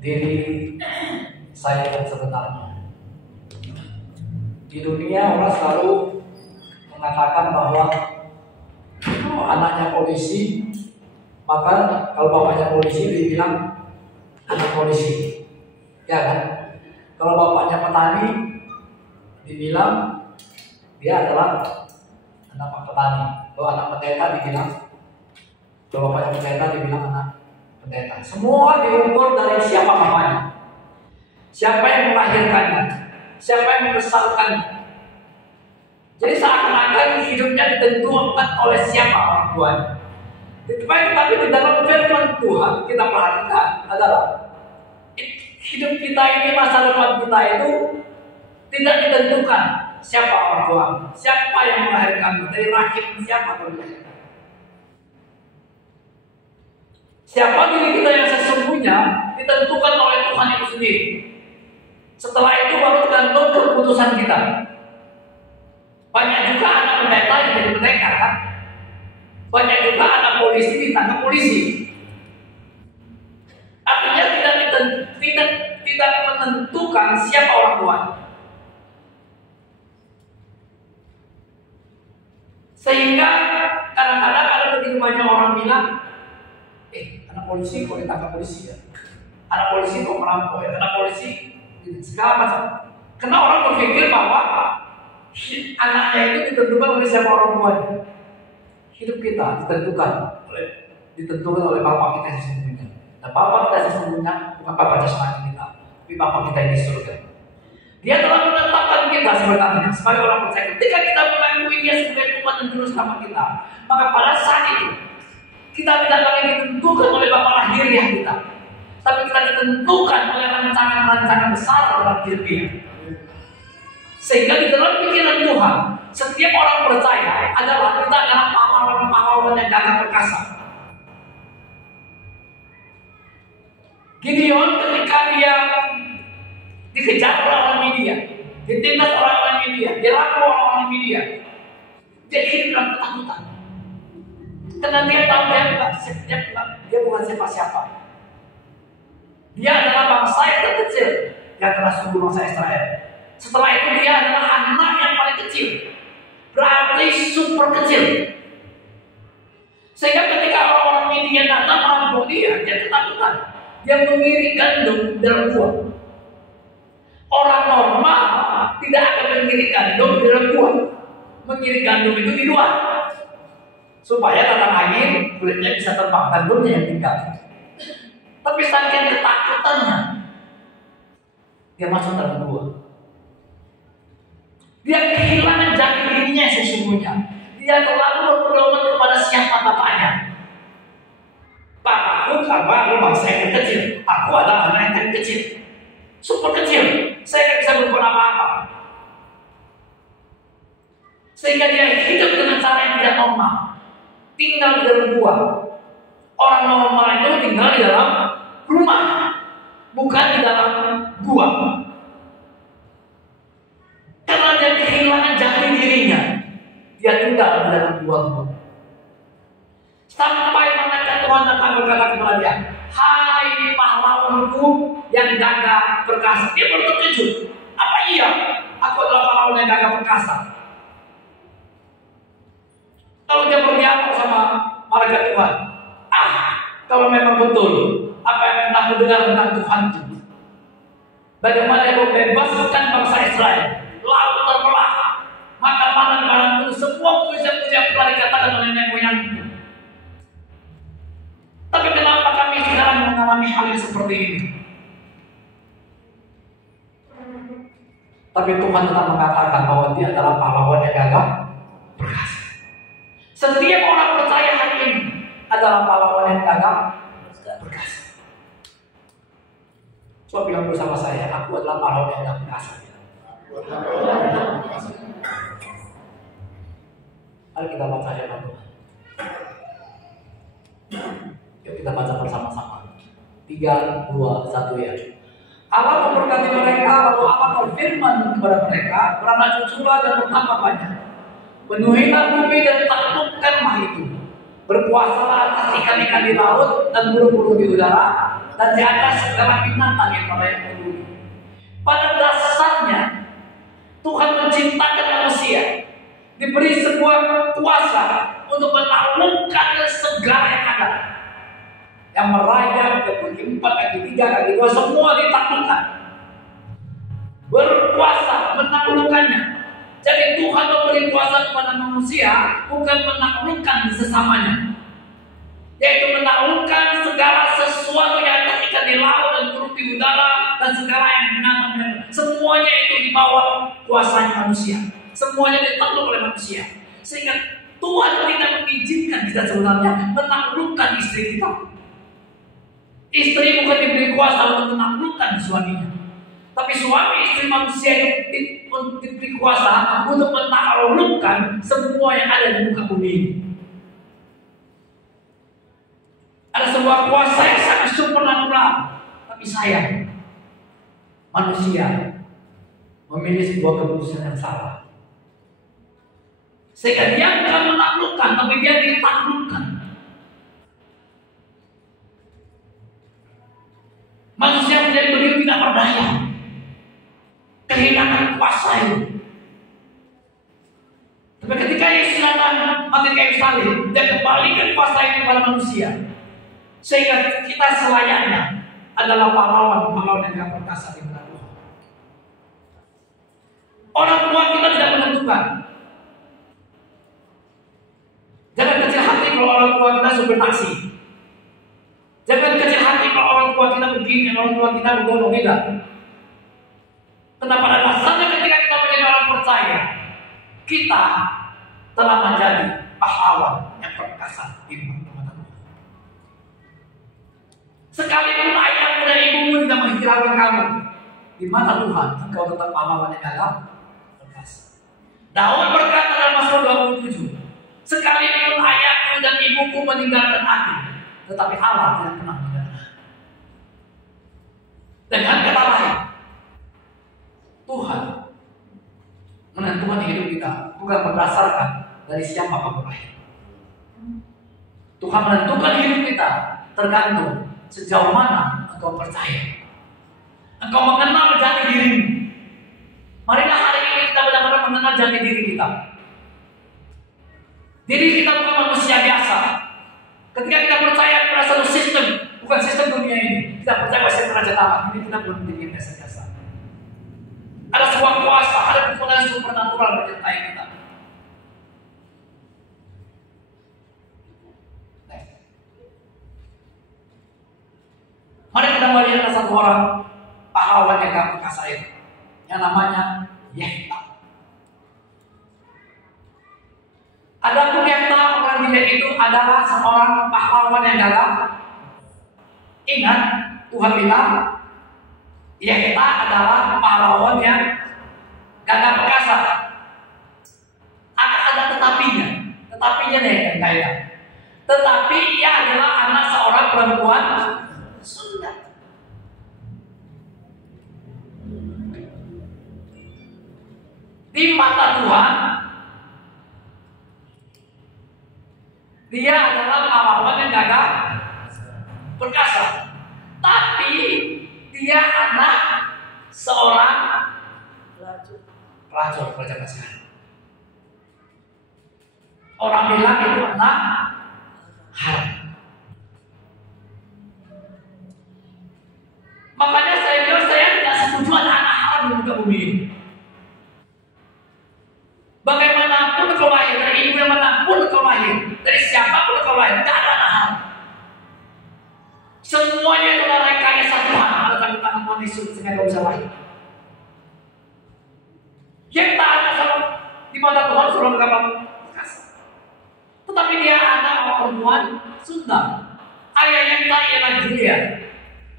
diri saya yang sebenarnya. Di dunia orang selalu mengatakan bahwa anaknya polisi, maka kalau bapaknya polisi dibilang anak polisi, ya kan? Kalau bapaknya petani dibilang dia adalah anak petani. Kalau anak pendeta dibilang, kalau bapaknya pendeta dibilang anak pendeta. Semua diukur dari siapa bapaknya, siapa yang melahirkannya, siapa yang membesarkannya. Jadi seakan-akan hidupnya ditentukan oleh siapa orang tuanya. Tapi di dalam firman Tuhan kita perhatikan adalah hidup kita ini, masa depan kita itu tidak ditentukan siapa orang tua, siapa yang melahirkan, dari rahim siapa melahirkan. Siapa diri kita yang sesungguhnya ditentukan oleh Tuhan itu sendiri. Setelah itu baru tergantung keputusan kita. Banyak juga anak pendeta yang jadi pendeta kan? Banyak juga anak polisi ditangkap polisi. Artinya tidak menentukan siapa orang tua. Sehingga kadang-kadang ada begitu banyak orang bilang, anak polisi kok ditangkap polisi ya? Anak polisi kok merampok ya? Anak polisi segala macam. Karena orang berpikir bahwa anaknya itu ditentukan oleh siapa orang tuanya. Hidup kita ditentukan oleh Bapa kita sesungguhnya. Dan Bapa kita sesungguhnya bukan Bapa jasmani kita, tapi Bapa kita yang di surga. Dia telah menetapkan kita sebenarnya sebagai orang percaya. Ketika kita mengakui Dia sebagai Tuhan dan Juru Selamat kita, maka pada saat itu kita tidak lagi ditentukan oleh Bapa lahiriah kita, tapi kita ditentukan oleh rancangan-rancangan besar dalam hidup Dia. Sehingga di dalam pikiran Tuhan, setiap orang percaya adalah kita adalah pahlawan-pahlawan yang gagah perkasa. Gideon ketika dia dikejar orang Media, ditindas orang Media, dirangkul orang Media, dia hidup dalam ketakutan. Karena dia tahu dia bukan siapa-siapa. Dia adalah bangsa yang terkecil yang telah sungguh bangsa Israel. Setelah itu dia adalah anak yang paling kecil, berarti super kecil. Sehingga ketika orang-orang Media datang merampok dia ketakutan. Dia mengirik gandum dalam buah. Orang normal tidak akan mengirik gandum dalam buah. Mengirik gandum itu di luar, supaya datang angin, kulitnya bisa terbang, gandumnya yang tinggal. Tapi saking ketakutannya, dia masuk dalam buah. Dia kehilangan jati dirinya sesungguhnya. Dia terlalu berpedoman kepada siapa bapaknya. Bapakku baru bangsa yang kecil. Aku adalah anak yang kecil, super kecil. Saya tidak bisa berbuat apa-apa. Sehingga dia hidup dengan cara yang tidak normal. Tinggal di dalam gua. Orang normal itu tinggal di dalam rumah, bukan di dalam gua. Karena dia kehilangan jati dirinya, dia tinggal di dalam gua. Sampai mana Tuhan datang berkata kepada dia, "Hai pahlawanku yang gagah perkasa." Dia baru terkejut. Apa iya? Aku adalah pahlawan yang gagah perkasa. Lalu dia berdialog sama malaikat Tuhan. Kalau memang betul apa yang pernah mendengar tentang Tuhan itu, bagaimana dia membebaskan bangsa Israel, laut terbelah, maka padang itu semua pujian-pujian telah dikatakan oleh nenek moyang itu. Tapi kenapa kami sekarang mengalami hal yang seperti ini? Tapi Tuhan tetap mengatakan bahwa Dia adalah pahlawan yang gagah perkasa. Setiap orang percaya hari ini adalah pahlawan yang gagah perkasa. Coba bilang bersama saya, aku adalah pahlawan yang gagah perkasa. Mari kita baca firman Tuhan. Yuk kita baca bersama-sama. 3, 2, 1 ya. Allah memberkati mereka, lalu Allah berfirman kepada mereka, beranak cuculah dan bertambah banyak. Penuhilah bumi dan taklukkanlah itu. Berkuasalah atas ikan-ikan di laut dan burung-burung di udara dan di atas segala binatang yang melayang bumi. Pada dasarnya Tuhan menciptakan manusia, diberi sebuah kuasa untuk menaklukkan segala yang ada. Yang merayap, kaki 4, kaki 3, kaki 2, semua ditaklukkan. Berkuasa menaklukkannya. Jadi Tuhan memberi kuasa kepada manusia bukan menaklukkan sesamanya, yaitu menaklukkan segala sesuatu yang ada ikan di laut dan burung di udara dan segala yang binatang. Semuanya itu di bawah kuasanya manusia. Semuanya ditakluk oleh manusia. Sehingga Tuhan tidak mengizinkan kita sebenarnya menaklukkan istri kita. Istri bukan diberi kuasa untuk menaklukkan suaminya, tapi suami istri manusia diberi kuasa untuk menaklukkan semua yang ada di muka bumi ini. Ada sebuah kuasa yang sangat supernatural, tapi sayang manusia memilih sebuah keputusan yang salah. Sehingga dia bukan menaklukkan, tapi dia ditaklukkan. Manusia menjadi begitu tidak berdaya, kehilangan kuasa itu. Tapi ketika Yesus datang mati kayu salib, dia kembalikan kuasa itu kepada manusia, sehingga kita selayaknya adalah pahlawan yang gak perkasa di benak Tuhan. Orang tua kita tidak menentukan. Jangan kecil hati kalau orang tua kita supir taksi. Jangan kecil hati kalau orang tua kita begini, orang tua kita begono, tidak. Karena pada dasarnya ketika kita menjadi orang percaya, kita telah menjadi pahlawan yang perkasa di mata Tuhan. Sekalipun ayahmu dan ibumu tidak menghiraukan kamu, di mata Tuhan engkau tetap pahlawan yang dalam perkasa. Daud berkata dalam Mazmur 27, sekalipun ayahku dan ibuku meninggalkan aku, tetapi Allah tidak pernah meninggalkan aku. Dengan kata lain, Tuhan menentukan hidup kita bukan berdasarkan dari siapa kamu lahir. Tuhan menentukan hidup kita tergantung sejauh mana engkau percaya, engkau mengenal jati dirimu. Marilah hari ini kita benar-benar mengenal jati diri kita. Diri kita bukan manusia biasa. Ketika kita percaya pada satu sistem, bukan sistem dunia ini, kita percaya pada sistem Raja Allah. Ini kita belum diri biasa-biasa. Ada sebuah kuasa, ada kekuatan supernatural menyertai kita. Mari kita melihat satu orang pahlawan yang gak perkasa itu, yang namanya Yefta. Adapun Yefta, orang Gilead itu adalah seorang pahlawan yang gagah. Ingat, Tuhan bilang Yefta adalah pahlawan yang gagah perkasa. Akan ada tetapinya nih yang kaya. Tetapi ia adalah anak seorang perempuan Sunda. Di mata Tuhan, dia adalah pahlawan yang gagah perkasa. Tapi dia anak seorang pelacur kerajaan Mesir. Orang bilang itu anak haram. Makanya saya bilang saya tidak setuju ada anak haram di muka bumi ini. Bagaimanapun kau lahir, dari ibu yang manapun kau lahir, dari siapapun kau lahir, tidak ada anak haram. Semuanya adalah rekayasa Tuhan. Ada tangan Tuhan Yesus sehingga kau bisa lahir. Yang tak ada sama di mata Tuhan sudah berkata perkasa. Tetapi dia anak perempuan Sunda. Ayah yang tak ialah Julia.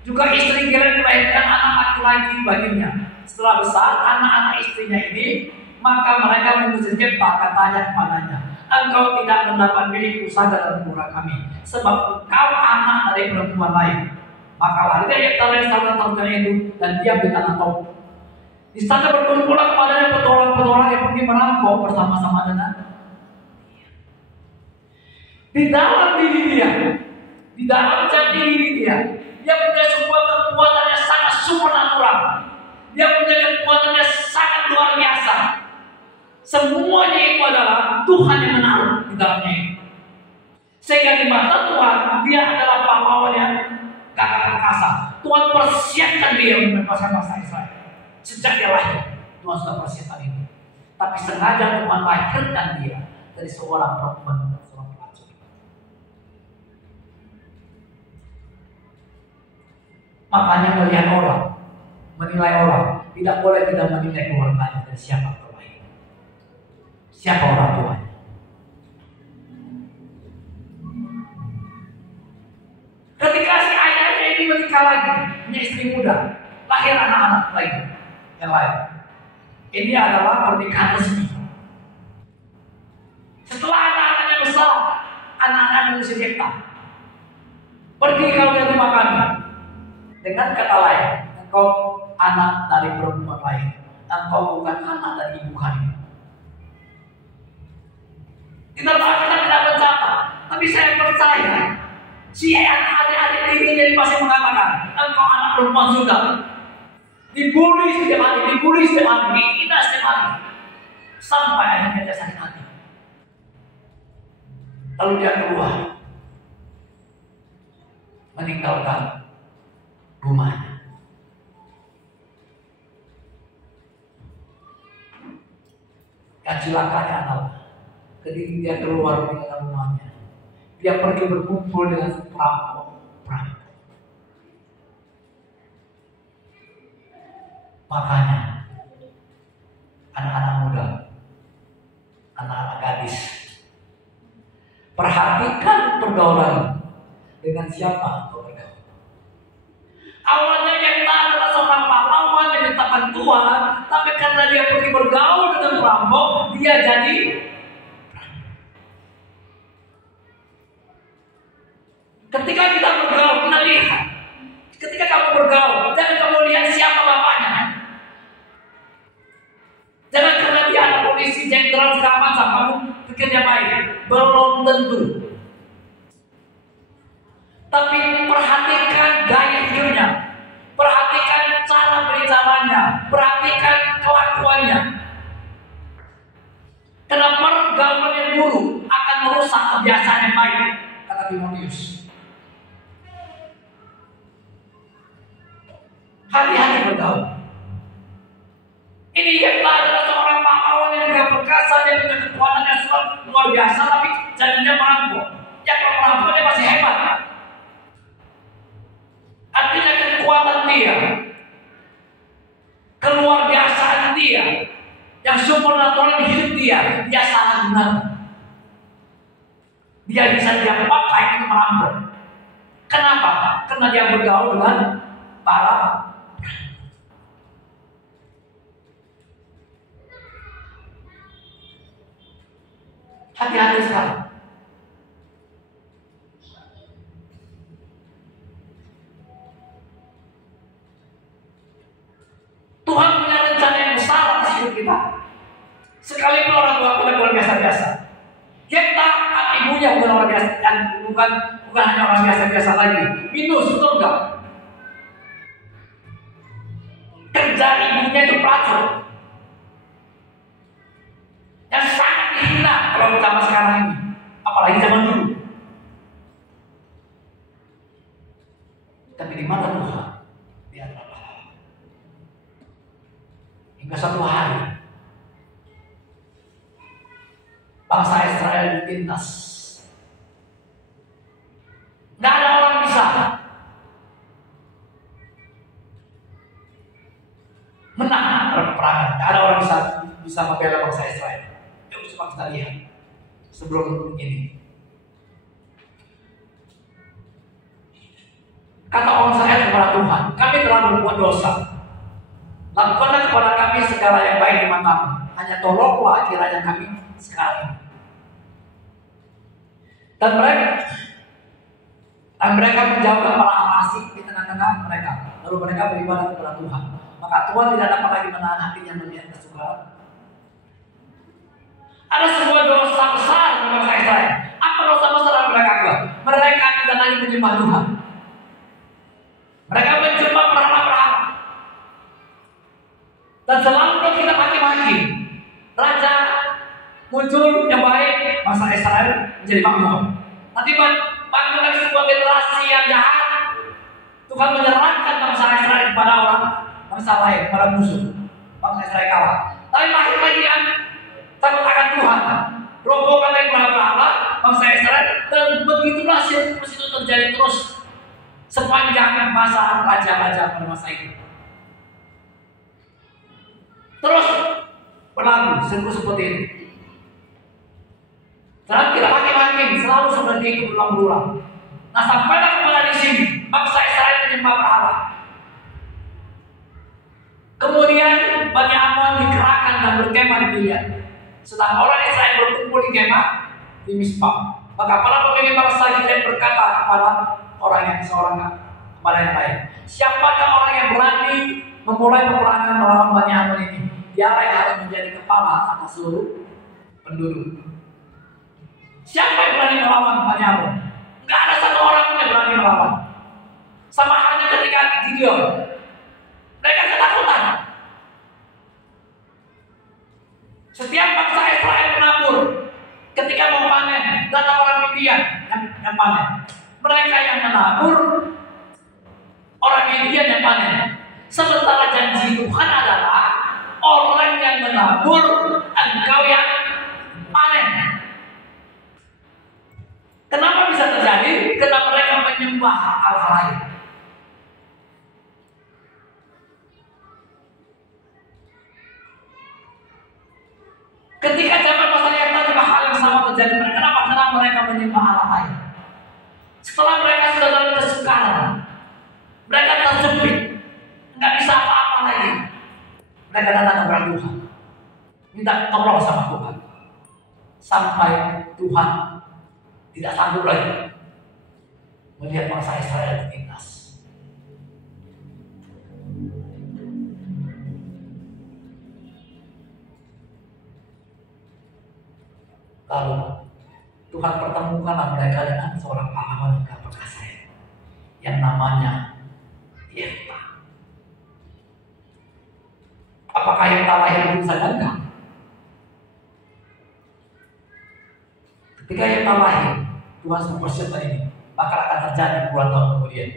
Juga istri Gilead melahirkan anak laki-laki baginya. Setelah besar anak-anak istrinya ini, maka mereka mengusir Yefta, katanya kepadanya, engkau tidak mendapat milik pusaka dalam murah kami, sebab engkau anak dari perempuan lain. Maka larilah Yefta dari sana tahun itu dan diam di tanah Tob. Di sana berkumpullah kepadanya petualang-petualang yang pergi merampok bersama-sama dengan Di dalam diri dia, di dalam jati diri dia, dia punya sebuah kekuatan yang sangat supernatural. Dia punya kekuatan yang sangat luar biasa. Semuanya itu adalah Tuhan yang menaruh di dalamnya. Sehingga di mata Tuhan, dia adalah pahlawan yang gagah perkasa. Tuhan persiapkan dia untuk membebaskan bangsa Israel. Sejak dia lahir, Tuhan sudah persiapkan itu. Tapi sengaja Tuhan lahirkan dia dari seorang perempuan, seorang pelacur. Makanya melihat orang, menilai orang, tidak boleh tidak menilai keluarganya dari siapa terlahir, siapa orang tuanya. Ketika si ayahnya ini menikah lagi, punya istri muda, lahir anak-anak lagi yang lain. Ini adalah pernikahan resmi. Setelah anak-anaknya besar, anak-anak mengusir Yefta. Pergi kau ke rumah kami. Dengan kata lain, engkau anak dari perempuan lain. Engkau bukan anak dari ibu kami. Kita tahu kita tidak mencatat, tapi saya percaya si adik-adik ini jadi pasti mengatakan, engkau anak perempuan juga. Dibully setiap hari, dihina setiap hari. Sampai akhirnya dia sakit hati. Lalu dia keluar, meninggalkan rumahnya. Kecelakaan adalah ketika dia keluar dari rumahnya, dia pergi berkumpul dengan perampok. Makanya anak-anak muda, anak-anak gadis, perhatikan pergaulan dengan siapa engkau bergaul. Awalnya Yefta adalah seorang pahlawan yang diciptakan Tuhan, tapi karena dia pergi bergaul dengan perampok, dia jadi ketika kita bergaul, kita lihat. Ketika kamu bergaul, jangan kamu lihat siapa bapaknya. Jangan karena dia anak polisi, jenderal segala macam, kamu pikir dia baik. Belum tentu. Tapi perhatikan gaya hidupnya, perhatikan cara berbicaranya, perhatikan kelakuannya. Karena pergaulan yang buruk akan merusak kebiasaan yang baik, kata Timotius. Hati-hati bergaul. Ini Yefta adalah seorang pahlawan yang tidak perkasa, dia punya kekuatan yang luar biasa, tapi jadinya merampok. Ya kalau merampok dia masih hebat. Artinya kekuatan dia, keluar biasaan dia, yang supernatural di hidup dia sangat benar. Dia bisa dia pakai untuk merampok. Kenapa? Karena dia bergaul dengan para hati-hati sekali. Tuhan punya rencana yang besar atas hidup kita. Sekalipun orang tua kita luar biasa-biasa. Yefta ibunya bukan orang biasa, dan bukan hanya orang biasa-biasa lagi. Minus, betul nggak? Kerja ibunya itu pelacur. Yang sangat dihina kalau zaman sekarang ini, apalagi zaman dulu. Tapi di mata Tuhan, dia adalah pahlawan. Hingga satu hari, bangsa Israel ditindas. Nggak ada orang bisa menang dalam peperangan. Nggak ada orang bisa membela bangsa Israel. Yuk coba kita lihat sebelum ini. Kata orang Israel kepada Tuhan, kami telah berbuat dosa. Lakukanlah kepada kami segala yang baik di matamu. Hanya tolonglah kiranya kami sekarang. Dan mereka menjauhkan para orang asing di tengah-tengah mereka. Lalu mereka beribadah kepada Tuhan. Maka Tuhan tidak dapat lagi menahan hatinya melihat kesukaran. Ada sebuah dosa besar di bangsa Israel. Apa masalah mereka apa? Mereka tidak lagi menyembah Tuhan. Mereka menyembah berhala-berhala. Dan selalu kita maki-maki. Raja muncul yang baik, bangsa Israel menjadi makmur. Nanti bangun lagi sebuah generasi yang jahat. Tuhan menyerahkan bangsa Israel kepada orang bangsa lain, kepada musuh. Bangsa Israel kalah. Tapi lahir lagi yang takut akan Tuhan. Robohkan lagi berhala, bangsa Israel. Dan begitulah siklus itu terjadi terus sepanjang masa raja-raja pada masa itu. Terus berlaku seperti ini. Dan tidak makin-makin selalu seperti itu berulang-ulang. Nah, sampailah kepada di sini bangsa Israel menyembah berhala. Kemudian Bani Amon dikerahkan dan berkemah di Gilead. Sedang orang Israel berkumpul di kemah di Mispa. Maka para pemimpin bangsa Gilead berkata kepada kepada yang lain, siapakah orang yang berani memulai peperangan melawan Bani Amon ini? Dialah yang harus menjadi kepala atas seluruh penduduk. Siapa yang berani melawan Bani Amon? Gak ada satu orang pun yang berani melawan. Sama halnya ketika Gideon, mereka ketakutan. Setiap bangsa Israel menabur, ketika mau panen, datang orang Midian yang panen. Mereka yang menabur, orang Midian yang panen. Sementara janji Tuhan adalah orang yang menabur, engkau yang panen. Kenapa bisa terjadi? Karena mereka menyembah hal-hal lain. Ketika zaman masa yang juga hal yang sama terjadi. Kenapa? Karena mereka menyembah hal lain. Setelah mereka sudah dalam kesukaran, mereka terjepit, nggak bisa apa-apa lagi. Mereka datang kepada Tuhan, minta tolong sama Tuhan, sampai Tuhan tidak sanggup lagi melihat bangsa Israel tertindas. Lalu Tuhan pertemukanlah mereka dengan seorang pahlawan yang gagah perkasa yang namanya Yefta. Apakah Yefta lahir di Saganda? Ketika Yefta lahir, Tuhan mempersiapkan ini, maka akan terjadi puluhan tahun kemudian.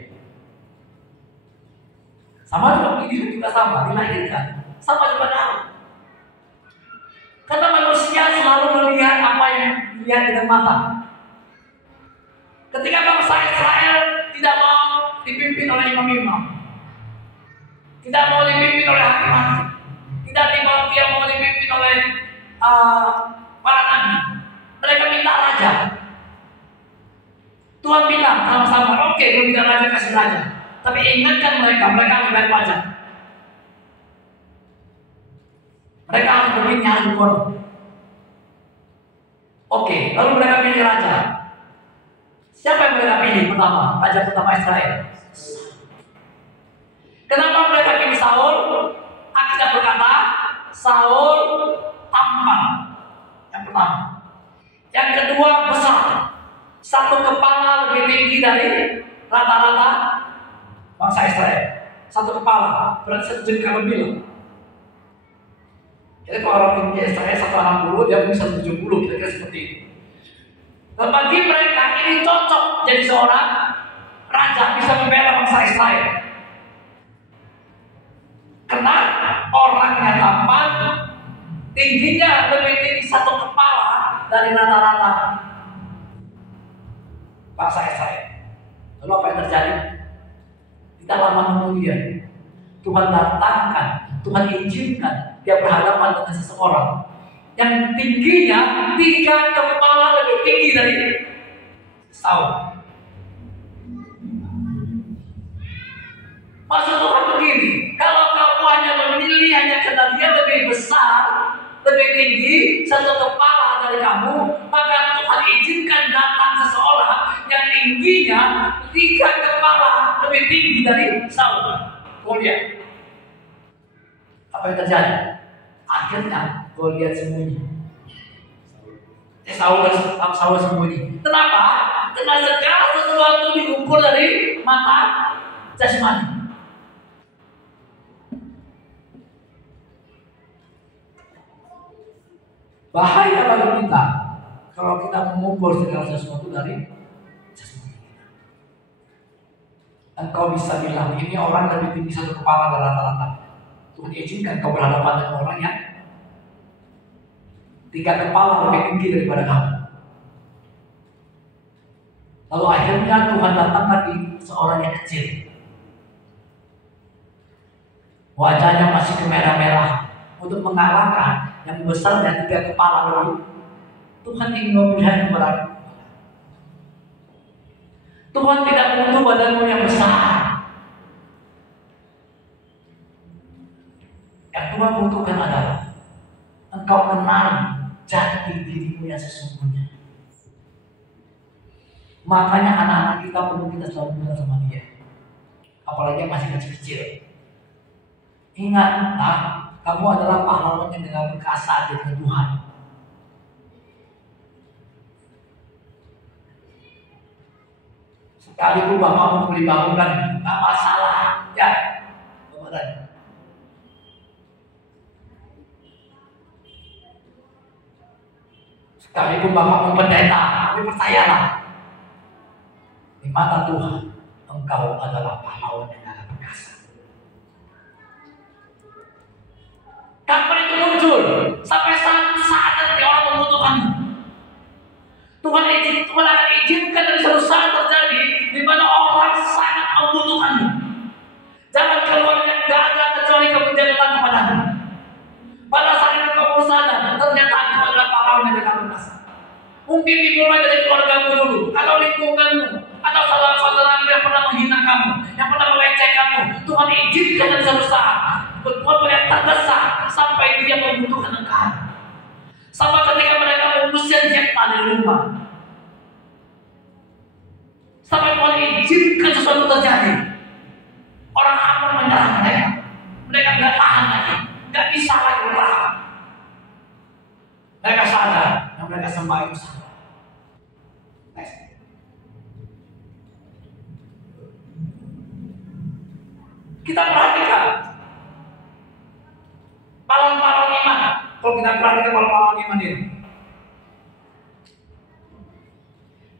Sama juga ini juga sama, dilahirkan sama juga Daud. Karena manusia selalu melihat apa yang dilihat dengan mata. Ketika bangsa Israel tidak mau dipimpin oleh imam-imam, tidak mau dipimpin oleh hakim-hakim, tidak mau dipimpin oleh para nabi, mereka minta raja. Tuhan bilang sama-sama, oke, kalau minta raja kasih raja. Tapi ingatkan mereka lebih baik wajah. Mereka harus begini, harus begitu. Oke, lalu mereka pilih raja. Siapa yang mereka pilih pertama? Raja pertama Israel. Kenapa mereka pilih Saul? Alkitab berkata, Saul tampan. Yang pertama. Yang kedua besar. Satu kepala lebih tinggi dari rata-rata bangsa Israel. Satu kepala, berarti sejengkal lebih. Jadi kalau orang tinggi Israel 160, dia mungkin 170, kira-kira seperti itu. Dan bagi mereka ini cocok jadi seorang raja, bisa membela bangsa Israel. Karena orangnya tampan, tingginya lebih tinggi satu kepala dari rata-rata bangsa Israel. Lalu apa yang terjadi? Tidak lama kemudian Tuhan datangkan, Tuhan izinkan dia berhadapan dengan seseorang yang tingginya 3 kepala lebih tinggi dari Saul. Maksud Tuhan begini, kalau kamu hanya memilih hanya karena dia lebih besar, lebih tinggi, satu kepala dari kamu, maka Tuhan izinkan datang seseorang yang tingginya 3 kepala lebih tinggi dari Saul. Kemudian apa yang terjadi? Akhirnya Goliat sembunyi. Saul sembunyi. Kenapa? Karena segala sesuatu diukur dari mata jasmani. Bahaya bagi kita kalau kita mengukur segala sesuatu dari jasmani. Engkau bisa bilang ini orang lebih tinggi satu kepala dari rata-rata. Tuhan izinkan kau berhadapan dengan orang yang 3 kepala lebih tinggi daripada kamu. Lalu akhirnya Tuhan datang lagi seorang yang kecil. Wajahnya masih kemerah-merah untuk mengalahkan yang besar dan 3 kepala lebih. Tuhan ingin memberikan kepada Tuhan tidak butuh badanmu yang besar. Yang Tuhan butuhkan adalah engkau kenal jati dirimu yang sesungguhnya. Makanya anak-anak kita perlu kita selalu bilang sama dia. Apalagi yang masih kecil-kecil. Ingatlah, kamu adalah pahlawan yang dengan perkasa dengan Tuhan. Sekalipun Bapak mau beli bangunan, tak masalah. Ya, bangunan. Sekalipun Bapak mau pendeta, tapi percayalah, di mata Tuhan, engkau adalah pahlawan yang sangat perkasa. Kapan itu muncul? Sampai saat nanti orang membutuhkanmu. Tuhan akan izinkan dari suatu saat terjadi di mana orang sangat membutuhkanmu. Jangan keluar yang gagal kecuali kamu datang kepadamu. Pada saat itu kamu sadar ternyata aku adalah pahlawan yang sangat perkasa. Mungkin dimulai dari keluargamu dulu, atau lingkunganmu, atau saudara-saudaramu yang pernah menghina kamu, yang pernah melecehkan kamu. Tuhan izinkan dari suatu saat berbuat yang terdesak sampai dia membutuhkan engkau. Sama ketika mereka mengusir Jepta dari rumah, sampai Tuhan izinkan sesuatu terjadi. Orang Ammon menyerang mereka. Mereka nggak tahan lagi, nggak bisa lagi bertahan. Mereka sadar yang mereka sembah itu salah. Kita perhatikan pahlawan-pahlawan iman. Kalau kita perhatikan pahlawan iman ini,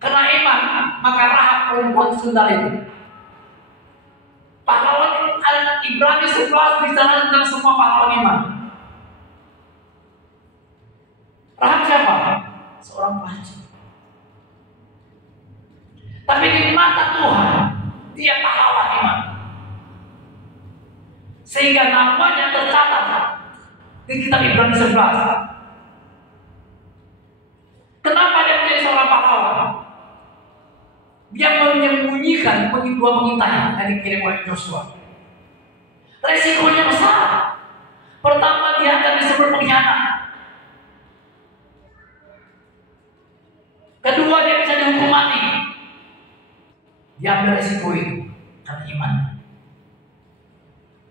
karena iman maka Rahab perempuan sundal itu. Pahlawan Ibrani 11 bicara tentang semua pahlawan iman. Rahab siapa? Seorang pelacur. Tapi di mata Tuhan dia pahlawan iman. Sehingga namanya tercatat di kitab Ibrani 11. Kenapa dia menjadi seorang pahlawan? Dia menyembunyikan dua pengintai yang dikirim oleh Joshua. Resikonya besar. Pertama, dia akan disebut pengkhianat. Kedua, dia bisa dihukum mati. Dia ambil resiko itu karena iman.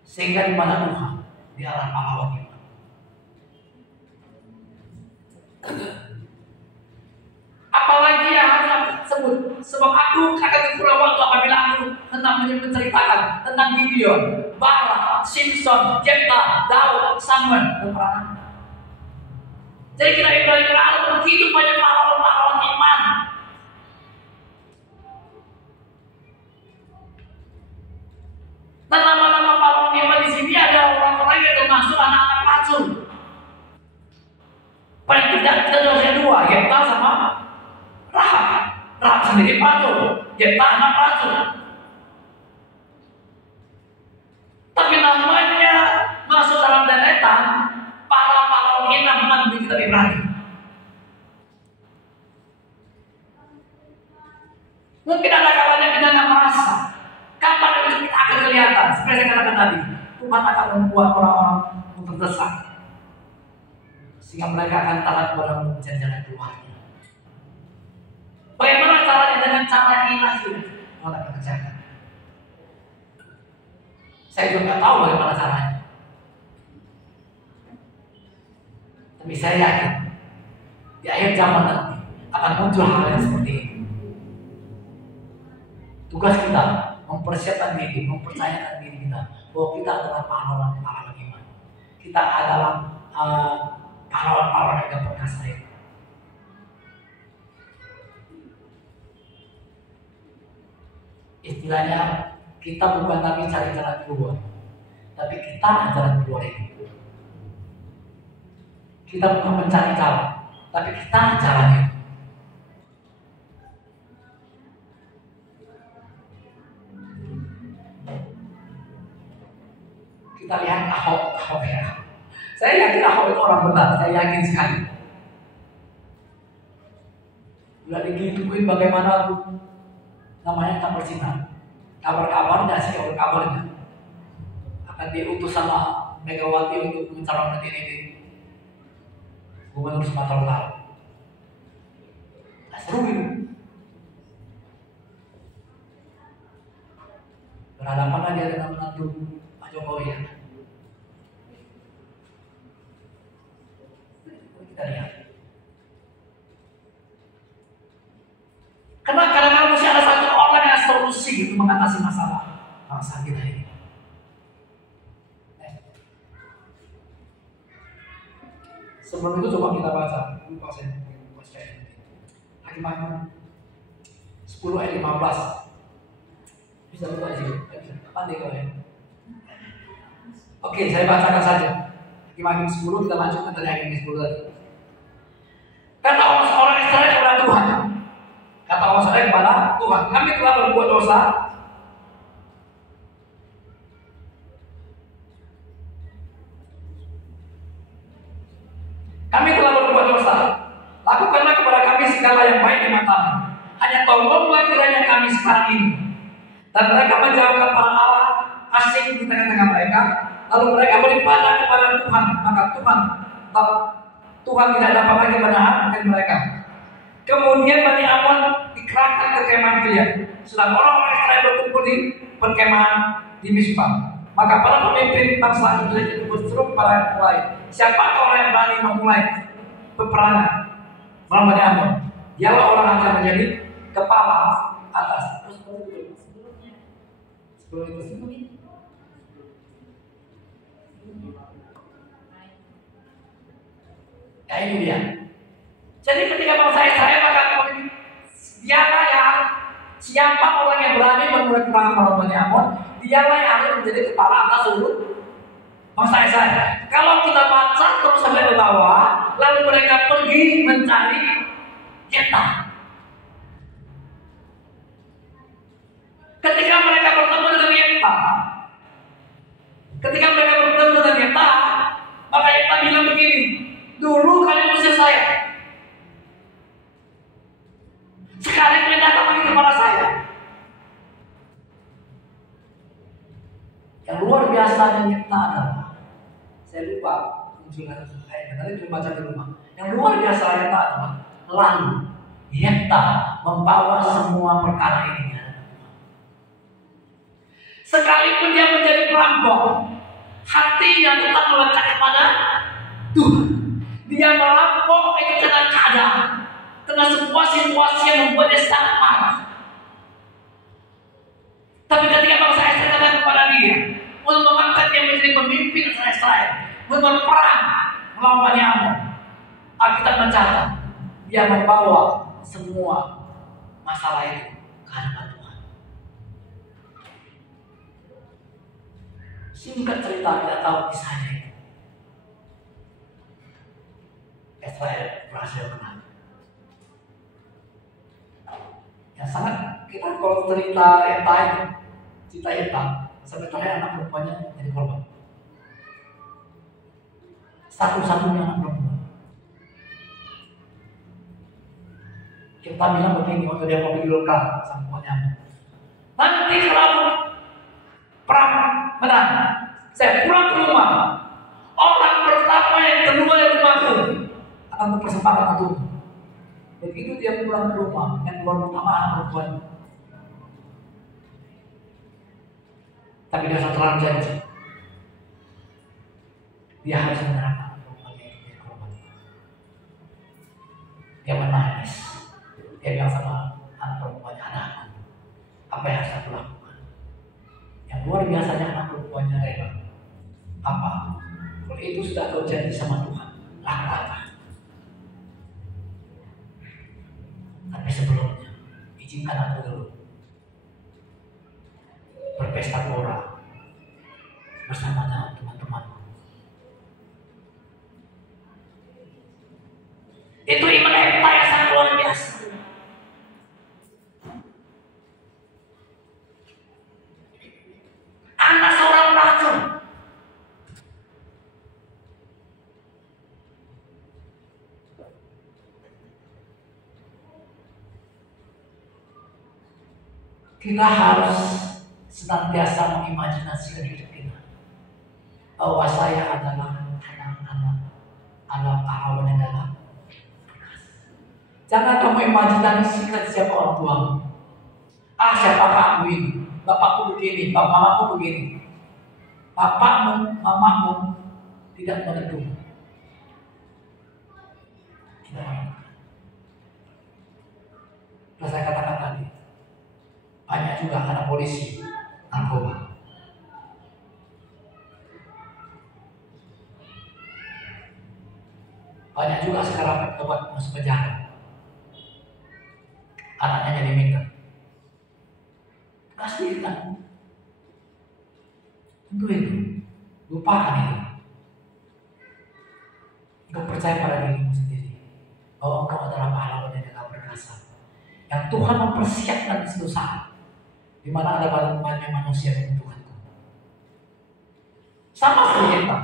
Sehingga di mana Tuhan dia adalah pahlawan iman. Apalagi yang harus aku sebut, sebab aku akan kurang waktu apabila aku hendak menceritakan tentang Gideon, Barak, Simpson, Jepta, Daud, Samuel, dan perangan. Jadi kira-kira ada begitu banyak pahlawan-pahlawan iman. Dan nama-nama pahlawan iman di sini ada orang-orang yang termasuk anak-anak pelacur. Paling tidak kita ada dua, Jepta sama Rahab. Rahab sendiri pelacur, Jepta anak pelacur. Tapi namanya masuk dalam deretan para pahlawan iman di kitab Ibrani. Mungkin ada kalanya kita nggak merasa. Kapan itu kita akan kelihatan? Seperti saya katakan tadi, Tuhan akan membuat orang-orang terdesak, sehingga mereka akan taat kepada jalan Tuhan. Bagaimana caranya? Dengan cara ilahi Tuhan akan kerjakan. Saya juga nggak tahu bagaimana caranya, tapi saya yakin di akhir zaman nanti akan muncul hal yang seperti ini. Tugas kita mempersiapkan diri, mempercayakan diri kita bahwa kita adalah pahlawan-pahlawan iman. Kita adalah pahlawan-pahlawan yang perkasa itu. Istilahnya kita bukan lagi cari jalan keluar, tapi kita jalan keluar itu. Kita bukan mencari jalan, tapi kita jalannya. Kita lihat Ahok ya. Saya yakin Ahok itu orang benar, saya yakin sekali. Udah digituin bagaimana namanya tak berzina. Kabar-kabarnya sih, kabarnya akan diutus sama Megawati untuk mencalonkan diri di Gubernur Sumatera Utara. Nah, seru itu. Berhadapan aja dengan menantu Pak Jokowi ya. Kita lihat. Karena mesti ada satu orang yang solusi untuk mengatasi masalah bangsa kita ini. Sebelum itu coba kita baca. Lupa saya baca ini. Hakim 10 ayat 15. Bisa lupa aja. Pandai kau ya. Oke, saya bacakan saja. Hakim 10 kita lanjutkan dari Hakim 10 tadi. Kata orang Israel kepada Tuhan. Kata orang Israel kepada Tuhan, kami telah berbuat dosa. Kami telah berbuat dosa. Lakukanlah kepada kami segala yang baik di matamu. Hanya tolonglah kiranya kami sekarang ini. Dan mereka menjauhkan para Allah asing di tengah-tengah mereka. Lalu mereka beribadah kepada Tuhan. Maka Tuhan tidak dapat lagi menahan mereka. Kemudian Bani Amon dikerahkan ke kemah Gilead. Sedang orang-orang Israel berkumpul di perkemahan di Mizpah. Maka para pemimpin bangsa Gilead itu berseru kepada mulai. Siapa orang yang berani memulai peperangan melawan Bani Amon? Dialah orang yang akan menjadi kepala atas. Ya ini dia. Jadi ketika bangsa Israel maka dialah yang siapa orang yang berani memulai perang melawan Bani Amon, dialah yang harus menjadi kepala atas seluruh bangsa Israel. Kalau kita baca terus sampai ke bawah, lalu mereka pergi mencari Yefta. Ketika mereka bertemu dengan Yefta, maka Yefta bilang begini, dulu kalian usir saya, sekarang kalian datang lagi kepada saya. Yang luar biasa yang Yefta adalah, saya lupa munculkan ayatnya, nanti cuma baca di rumah. Yang luar biasa Yefta adalah, lalu Yefta membawa semua perkara ini. Sekalipun dia menjadi perampok, hati yang tetap melekat kepada Tuhan. Dia merampok itu karena keadaan, karena sebuah situasi yang membuat dia sangat marah. Tapi ketika bangsa Israel datang kepada dia untuk mengangkat dia menjadi pemimpin Israel, untuk berperang melawan Bani Amon, Alkitab mencatat dia membawa semua masalah itu ke hadapan Tuhan. Singkat cerita, tidak tahu kisahnya itu. Israel berhasil menang. Yang sangat kita kalau cerita Yefta, sampai terakhir anak perempuannya jadi korban. Satu-satunya anak perempuan. Kita bilang begini waktu dia mau dilurkan sama Bani. Nanti kalau perang menang, saya pulang ke rumah. Orang pertama yang kedua di rumahku akan mempersembahkan untuk. Begitu dia pulang ke rumah, yang keluar pertama anak perempuan. Tapi dia setelah janji, dia harus menyerahkan perempuannya itu. Dia menangis. saja anak perempuannya rela. Apa? Kalau itu sudah kau janji sama Tuhan, lakukan. Tapi sebelumnya, izinkan aku dulu berpesta pora bersama dengan teman-teman. Itu iman Eva yang sangat luar biasa. Anak seorang racun. Kita harus senantiasa mengimajinasikan hidup kita bahwa saya adalah anak-anak alam Ahawan yang dalam. Jangan kamu imajinasikan siapa orang tuamu. Siapakah aku ini? Bapakku begini, mamaku begini. Bapakmu, mamamu tidak menentu. Sudah saya katakan tadi, banyak juga anak polisi narkoba. Banyak juga sekarang obat masuk penjara. Anaknya jadi minggat. Pasti kan? Tentu itu. Lupakan itu. Engkau percaya pada dirimu sendiri bahwa engkau adalah pahlawan yang dalam perkasa, yang Tuhan mempersiapkan di suatu saat di mana ada banyak manusia yang membutuhkanku. Sama seperti kita,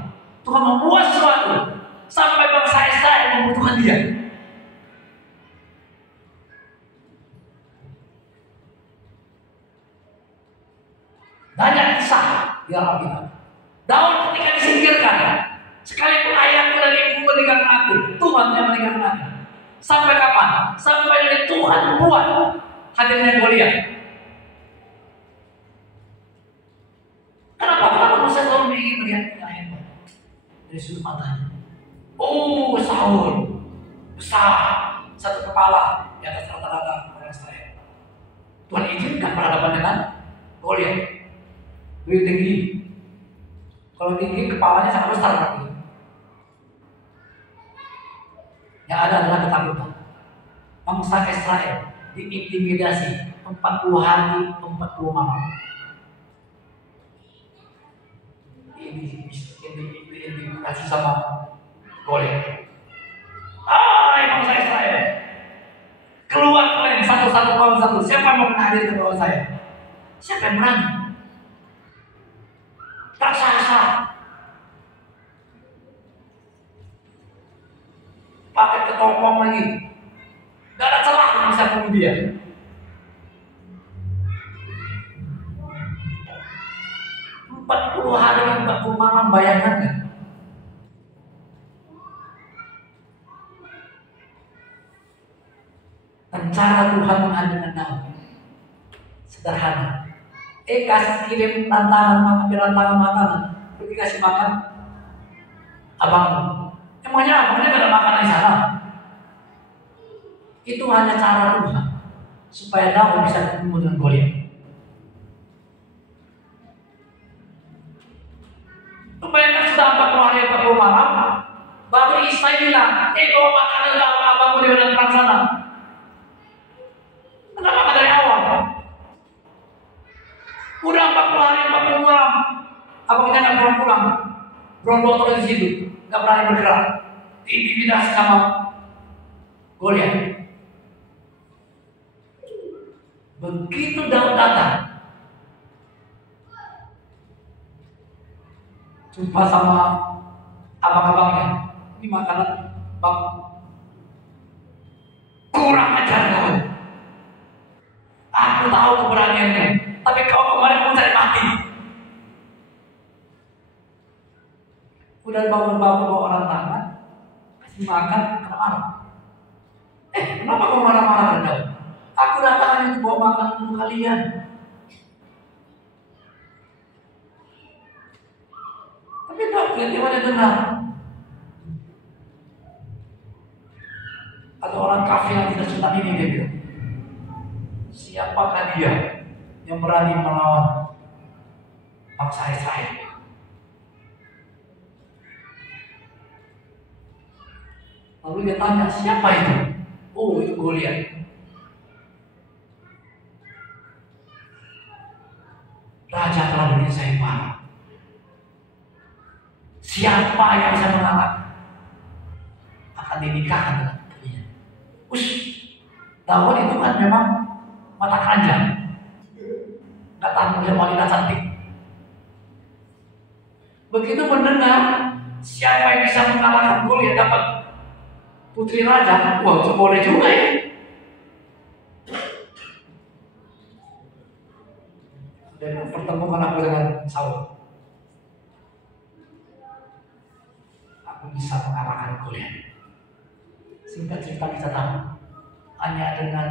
Tuhan membuat sesuatu sampai bangsa Israel membutuhkan Dia. Banyak kisah di Alkitab. Daud ketika disingkirkan, sekalipun ayahku dan ibuku meninggalkan aku, Tuhan yang meninggalkan aku. Sampai kapan? Sampai dari Tuhan buat hadirnya Goliat. Kenapa manusia selalu ingin melihat yang hebat dari sudut matanya? Oh, Saul besar, satu kepala di atas rata-rata orang Israel. Tuhan izinkan berhadapan dengan Goliat. Lebih tinggi. Kalau tinggi kepalanya sangat besar berarti. Yang ada adalah ketakutan. Bangsa Israel diintimidasi 40 hari 40 malam. Ini dikasih sama Goliat. Bangsa Israel, keluar kalian satu-satu lawan satu. Siapa yang mau hadir ke bawah saya? Siapa yang berani? Raksasa pakai ketopong lagi, gak ada celah yang bisa bunuh dia. Empat 40 hari 40 malam, bayangkan gak? Dan cara Tuhan menghadirkan Daud sederhana. Kasih kirim tantangan makanan, pergi kasih makan abang. Emangnya abangnya gak ada makanan di sana? Itu hanya cara Tuhan supaya Daud bisa bertemu dengan Goliat. Bayangkan sudah 40 hari 40 malam, baru Isai bilang, bawa makanan ke abangmu di dalam perang sana. Kenapa gak dari awal? Udah 40 hari 40 malam, abangnya gak pulang, berondong terus di situ, gak berani bergerak, diintimidasi sama Goliat. Begitu Daud datang, jumpa sama abang-abangnya, ini makanan bang, kurang ajar kau. Aku tahu keberanianmu, tapi kau kemarin mau cari mati. Udah bangun-bangun bawa orang tangan, kasih makan, marah. Kenapa kau marah-marah Daud? Aku datang ini bawa makanan untuk kalian. Tapi Daud tiba-tiba dia dengar ada orang kafir yang tidak suka ini, dia bilang, siapakah dia yang berani melawan bangsa Israel. Lalu dia tanya, siapa itu? Oh, itu Goliat. Raja telah beri saya marah. Siapa yang bisa mengalahkan? Akan dinikahkan dengan putrinya. Daud itu kan memang mata keranjang. Gak tahu dia wanita cantik. Begitu mendengar siapa yang bisa mengalahkan Goliat dapat putri raja, wah itu boleh juga ya. Dan pertemukan aku dengan Saul. Aku bisa mengalahkan Goliat. Singkat cerita kita tahu, hanya dengan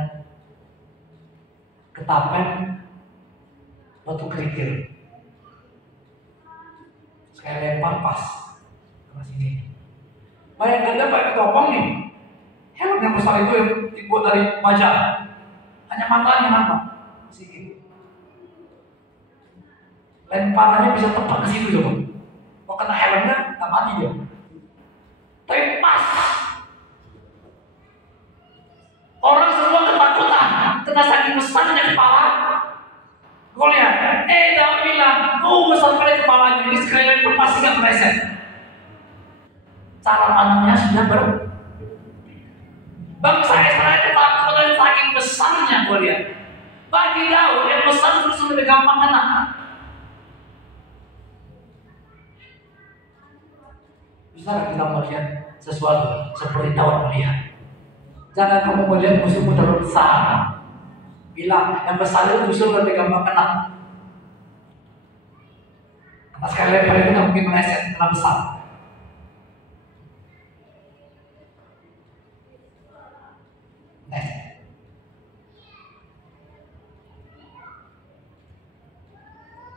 ketapen batu kerikil. Saya lempar pas ke sini. Bayangkan dia pakai topeng nih. Helm yang besar itu yang dibuat dari baja. Hanya matanya nampak. Sedikit. Lemparannya bisa tepat ke situ coba. Kalau kena helmnya, tak mati dia. Tapi pas. Orang semua ketakutan. Kena saking besarnya kepala. Goliat. Daud bilang, besar kali kepalanya. Ini sekali lagi pasti gak meleset. Cara pandangnya sudah berbeda. Bangsa Israel ketakutan saking besarnya Goliat. Bagi Daud yang besar terus lebih gampang kena. Bisa kita melihat sesuatu seperti Daud melihat. Jangan kamu melihat musuhmu terlalu besar. Bilang yang besar itu musuh lebih gampang kena. Karena sekali lempar itu nggak mungkin meleset karena besar.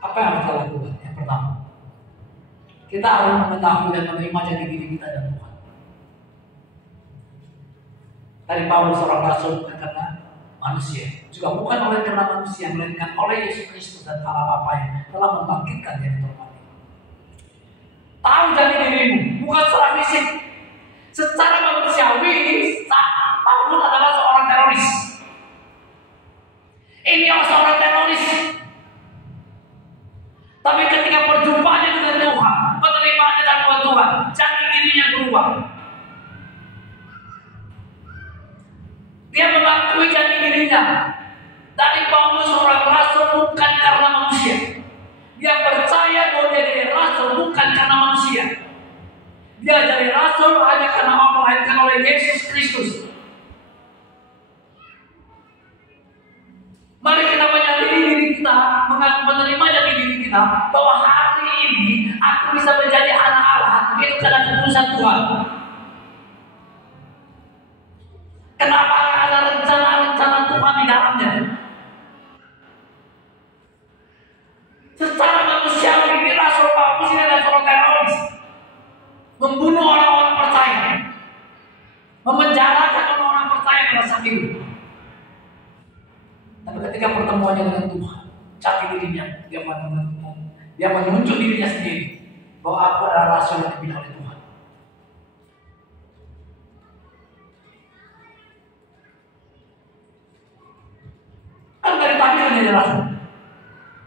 Apa yang harus kita lakukan? Yang pertama, kita harus mengetahui dan menerima jati diri kita dan Tuhan. Dari Paulus seorang rasul bukan karena manusia, juga bukan oleh karena manusia, melainkan oleh Yesus Kristus dan Allah Bapa yang telah membangkitkan dari termati. Tahu jati dirimu, bukan secara fisik. Secara manusiawi, Paulus adalah seorang teroris. Ini adalah seorang teroris. Tapi ketika perjumpaannya dengan Tuhan, penerimaannya dengan Tuhan, jati dirinya berubah. Dia mengakui jati dirinya. Dari Paulus seorang rasul bukan karena manusia. Dia percaya bahwa dia jadi rasul bukan karena manusia. Dia jadi rasul hanya karena Allah melahirkan oleh Yesus Kristus. Mari kita menyadari diri kita, menerima jati diri kita, bahwa hari ini aku bisa menjadi anak Allah, itu karena keputusan Tuhan. Kenapa ada rencana-rencana Tuhan di dalamnya? Secara manusiawi ini Rasul Paulus ini adalah seorang teroris, membunuh orang-orang percaya, memenjarakan orang-orang percaya pada saat itu. Tapi ketika pertemuannya dengan Tuhan, jati dirinya, dia menunjuk dirinya sendiri bahwa aku adalah rasul yang dipilih oleh Tuhan. Kan dari tadi kan jadi rasul.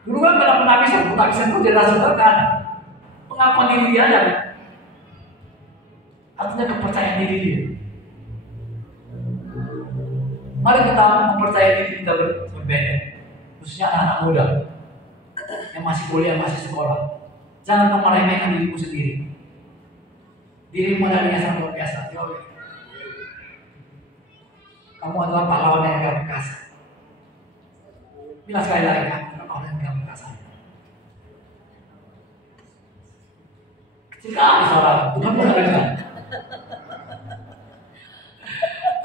Dulu kan dalam penabisan itu jadi rasul kan ada. Pengakuan diri dia ada. Artinya kepercayaan diri dia. Mari kita mempercayai diri kita berbeda. Khususnya anak-anak muda yang masih kuliah, masih sekolah. Jangan kamu meremehkan dirimu sendiri. Dirimu adalah sangat luar biasa. Kamu adalah pahlawan yang gak perkasa. Bila sekali lagi, aku adalah pahlawan yang gak perkasa. Kecil kali seorang, Tuhan pun ada dengar.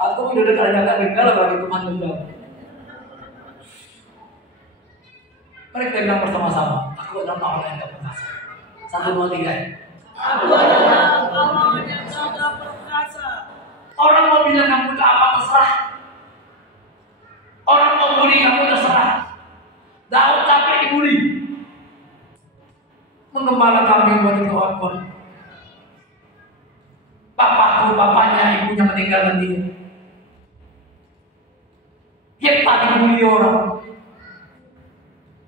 Aku udah dekat agak dengar bagi Tuhan juga. Mari kita bilang bersama-sama, aku adalah pahlawan yang gak perkasa. 1, 2, 3. Aku adalah pahlawan yang gak perkasa. Orang mau bilang kamu itu apa terserah. Orang mau bully kamu terserah. Daud capek dibully. Penggembala kambing buat itu orpon. Bapakku, bapaknya, ibunya meninggalkan dia. Yefta dibully orang.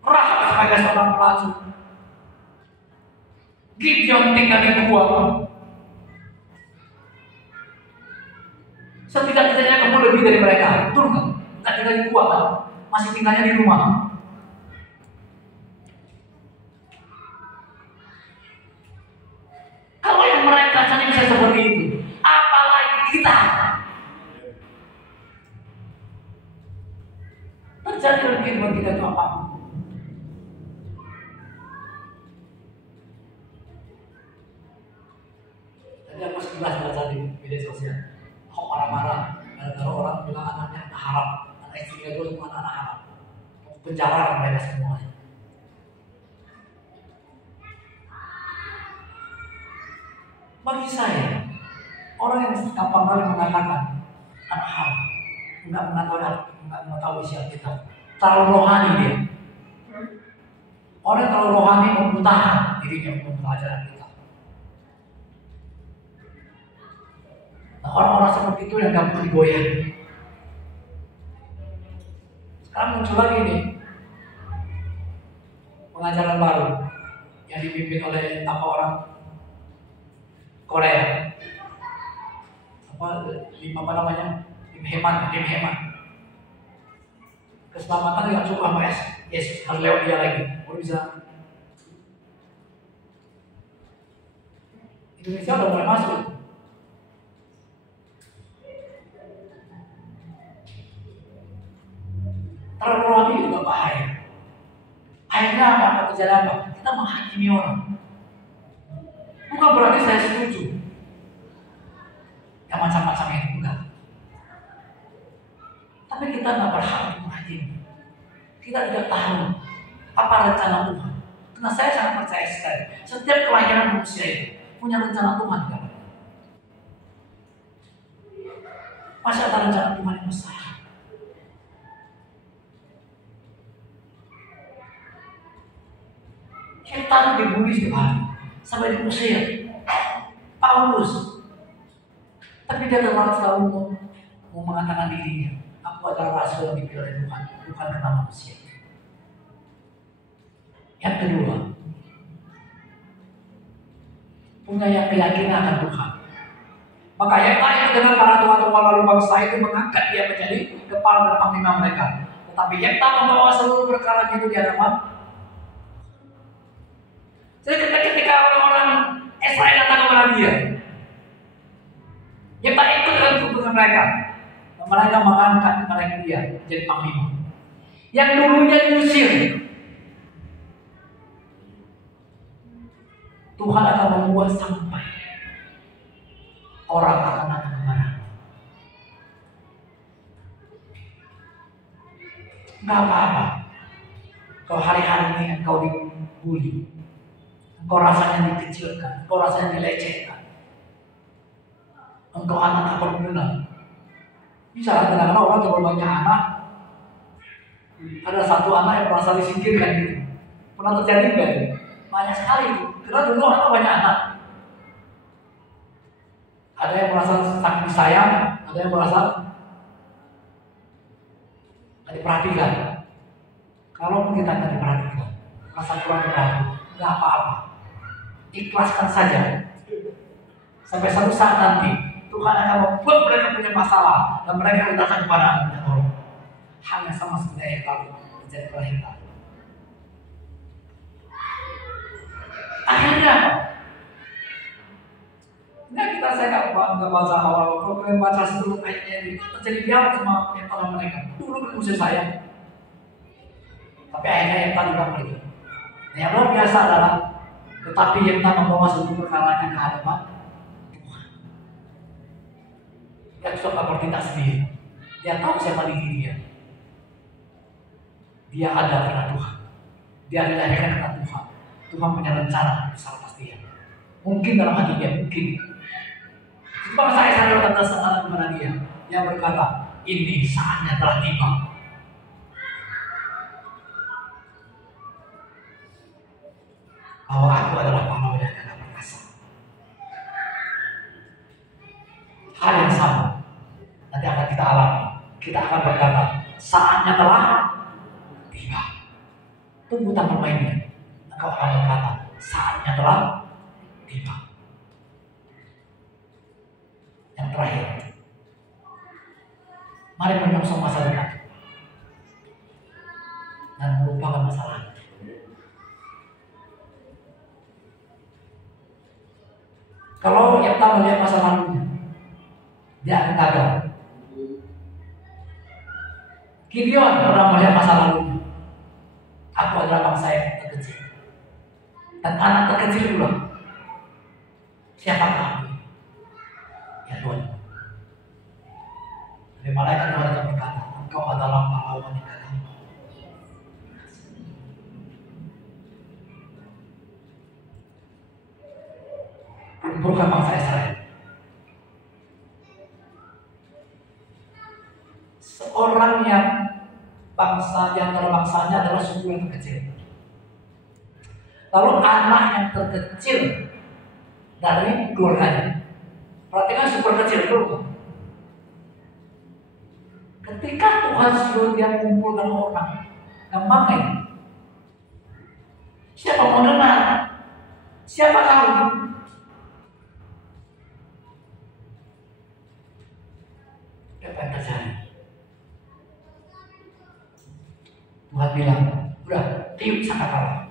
Rahab sebagai seorang pelacur. Gideon tinggal di gua. Setidak-tidaknya kamu lebih dari mereka, betul nggak? Nggak tinggal di gua kan? Masih tinggalnya di rumah. Kalau yang mereka saja bisa seperti itu, apalagi kita? Terjadi dalam kehidupan kita itu apa? Tadi aku sekilas baca di media sosial, kok marah-marah gara-gara orang bilang anaknya haram, anak istrinya itu semua anak haram, penjara mereka semua. Bagi saya, orang yang gampang kali mengatakan anak haram, nggak mengetahui isi Alkitab, terlalu rohani dia. Orang yang terlalu rohani membutakan dirinya untuk ajaran kita. Nah, orang-orang seperti itu yang gampang digoyah. Sekarang muncul lagi nih pengajaran baru yang dipimpin oleh orang Korea. Apa namanya? Tim hemat. Keselamatan nggak cukup sama Yesus, harus lewat dia lagi. Baru bisa. Indonesia udah mulai masuk. Terlalu rohani juga bahaya. Akhirnya apa terjadi apa? Kita menghakimi orang. Bukan berarti saya setuju yang macam-macam itu, enggak. Tapi kita nggak berhak menghakimi. Kita tidak tahu apa rencana Tuhan. Karena saya sangat percaya sekali, setiap kelahiran manusia itu punya rencana Tuhan, kan? Masih ada rencana Tuhan yang besar. Kita dibully setiap hari sampai diusir. Paulus, tapi dia tetap selalu mau mengatakan dirinya, aku adalah rasul yang dipilih oleh Tuhan, bukan karena manusia. Yang kedua, punya yang keyakinan akan Tuhan. Maka yang tanya dengan para tua-tua lalu bangsa itu mengangkat dia menjadi kepala dan panglima mereka. Tetapi yang tak membawa seluruh perkara itu di hadapan. Jadi ketika orang-orang Israel datang kepada dia, yang tak ikut dalam keputusan mereka, dan mereka mengangkat mereka dia jadi panglima. Yang dulunya diusir, Tuhan akan membuat sampai orang akan datang kepada. Gak apa-apa kalau hari-hari ini engkau dibully, engkau rasanya dikecilkan, engkau rasanya dilecehkan, engkau anak tak berguna. Bisa kadang-kadang orang coba banyak anak, ada satu anak yang merasa disingkirkan gitu. Pernah terjadi enggak? Banyak sekali. Karena dulu anak banyak anak. Ada yang merasa saking sayang, ada yang merasa tidak diperhatikan. Kalau kita tidak diperhatikan, merasa kurang diperhatikan, nggak apa-apa. Ikhlaskan saja. Sampai suatu saat nanti Tuhan akan membuat mereka punya masalah dan mereka datang kepada Allah. Hal yang sama seperti yang lalu terjadi pada kita. Akhirnya apa? Nah, saya nggak baca awal. Kalau kalian baca seluruh ayatnya ini terjadi dialog sama yang pada mereka. Dulu kan musuh saya, tapi akhirnya yang tadi juga pergi. Nah, yang luar biasa adalah, tetapi yang tak membawa seluruh perkaranya ke hadapan Tuhan. Dia suka bertindak sendiri. Dia tahu siapa diri dia. Dia ada karena Tuhan. Dia dilahirkan karena Tuhan. Tuhan punya rencana besar pastinya. Mungkin dalam hati dia, mungkin. Bangsa Israel datang sekarang kepada dia yang berkata, ini saatnya telah tiba. bahwa aku adalah pahlawan yang gagah perkasa. Hal yang sama nanti akan kita alami. Kita akan berkata, saatnya telah tiba. Tunggu tanpa mainnya. Engkau akan berkata, saatnya telah tiba. Yang terakhir, mari menyongsong masa depan dan melupakan masa lalu. Kalau kita melihat masa lalunya, dia akan gagal. Gideon pernah melihat masa lalunya. Aku adalah bangsa yang terkecil dan anak terkecil pula. Siapa kamu? Ya Tuhan. Dari malaikat Tuhan akan berkata, engkau adalah pahlawan yang gagah. Kumpulkan bangsa Israel. Seorang yang bangsa di antara bangsanya adalah suku yang terkecil. Lalu anak yang terkecil dari keluarganya. Perhatikan super kecil dulu. Ketika Tuhan suruh dia mengumpulkan orang, gampang ini. Siapa mau dengar? Siapa kamu? Apa yang terjadi? Tuhan bilang, udah tiup sangkakala.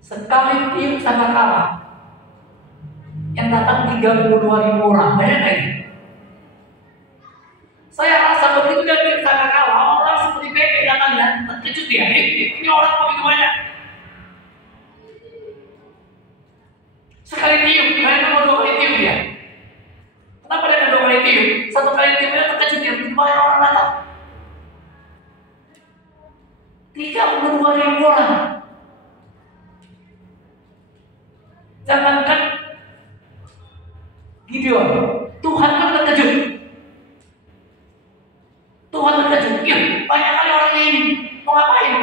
Sekali tiup sangkakala, yang datang 32.000 orang. Banyak kan? Saya rasa begitu dia tiup sangkakala, orang seperti bebek datang ya, terkejut dia. Ini orang begitu banyak. Sekali tiup, mereka mau 2 kali tiup dia. Kenapa dia 2 kali tiup? 1 kali tiup dia terkejut dia, begitu banyak orang datang. 32.000 orang. Jangankan Gideon, Tuhan kan terkejut. Tuhan terkejut. Ya, banyak kali orang ini mau ngapain?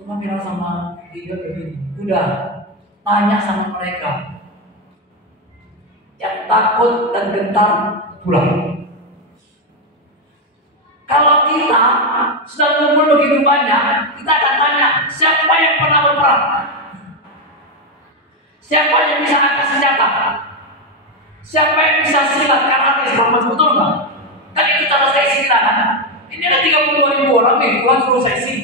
Tuhan bilang sama Gideon begini, udah tanya sama mereka yang takut dan gentar pulang. Kalau kita sudah ngumpul begitu banyak, kita akan tanya, siapa yang pernah berperang? Siapa yang bisa angkat senjata? Siapa yang bisa silat karate selama betul nggak? Kan itu cara seksi kita kan? Ini ada 32.000 orang nih, Tuhan suruh seksi.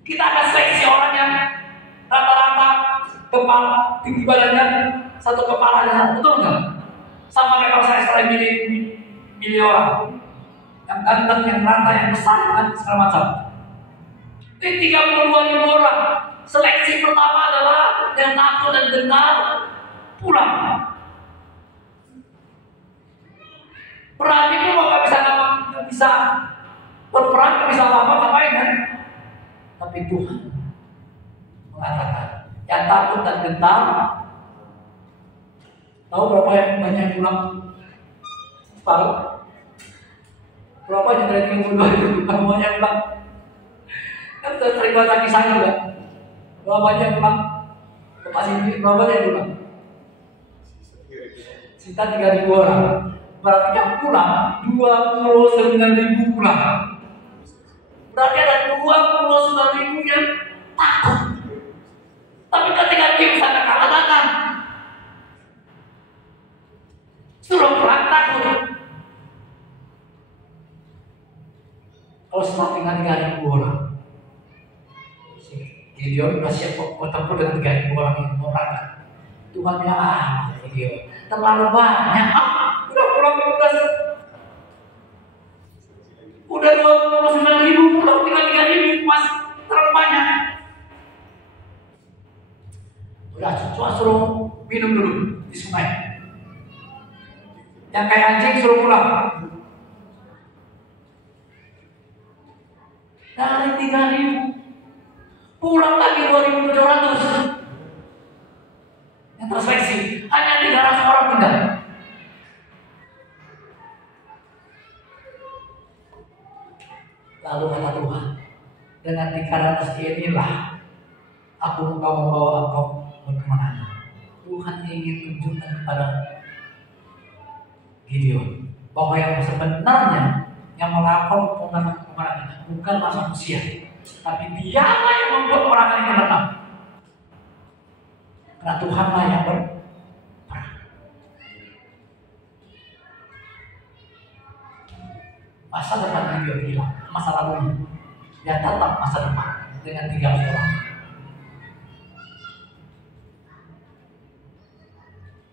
Kita akan seleksi orang yang rata-rata kepala tinggi badannya 1 kepala dan betul nggak? Sama kayak kalau saya milih orang. Yang ganteng, yang rata, yang besar, kan segala macam. Ini 32.000 orang. Seleksi pertama adalah yang takut dan gentar pulang. Berarti itu nggak bisa berperang, nggak bisa apa-apa, ngapain kan? Tapi Tuhan mengatakan yang takut dan gentar. Tahu berapa yang banyak pulang? Tahu? Berapa yang dari 32.000 semuanya pulang? Kan sering baca kisahnya enggak? Berapa yang pulang? Bapak Sindi, berapa yang pulang? Sekitar 3.000 orang. Berarti yang pulang 29.000 pulang. Berarti ada 29.000 yang takut. Tapi ketika tim sana kalah datang, suruh perang takut. Kalau setelah tinggal 3.000 orang, Gideon sudah siap bertempur dengan 3.000 orang yang mau berangkat. Tuhan bilang, Gideon terlalu banyak. Udah pulang udah 29.000 pulang, tinggal 3.000 mas terlalu banyak. Udah cuma suruh minum dulu di sungai. Yang kayak anjing suruh pulang. Dari 3.000 pulang lagi 2.700 yang terseleksi hanya 300 orang pindah. Lalu kata Tuhan, dengan 300 inilah aku membawa engkau berkemenangan. Tuhan ingin tunjukkan kepada Gideon bahwa yang sebenarnya yang melakukan kemenangan bukanlah manusia, tapi dialah yang membuat orang itu menang. Karena Tuhanlah yang berperang. Masa depan Gideon hilang, masa lalunya dia tetap masa depan dengan 300 orang.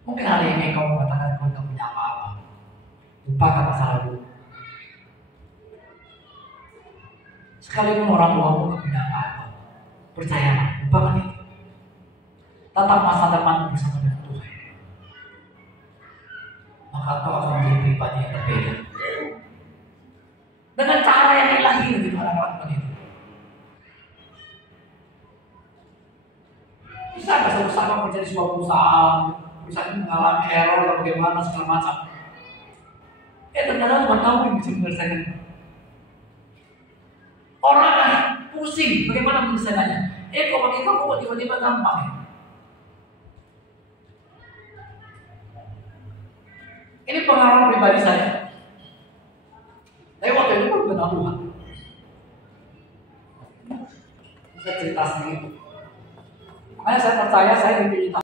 Mungkin hari ini kau mengatakan kau tidak punya apa-apa. Lupakan masa lalu. Sekalipun orang tuamu tidak punya apa-apa, percayalah, lupakan itu. Tetap masa depan bersama dengan Tuhan. Maka kau akan menjadi pribadi yang berbeda. Dengan cara yang ilahi gitu anak-anak itu. Bisa nggak sama-sama menjadi sebuah perusahaan, perusahaan mengalami error atau bagaimana segala macam. Ternyata Tuhan kamu yang bisa menyelesaikan. Orang pusing bagaimana menyelesaikannya. Kalau bagi kamu kok tiba-tiba gampang ya. Ini pengalaman pribadi saya. Tapi waktu itu baru kenal Tuhan. Saya cerita sendiri. Makanya saya percaya saya dipilih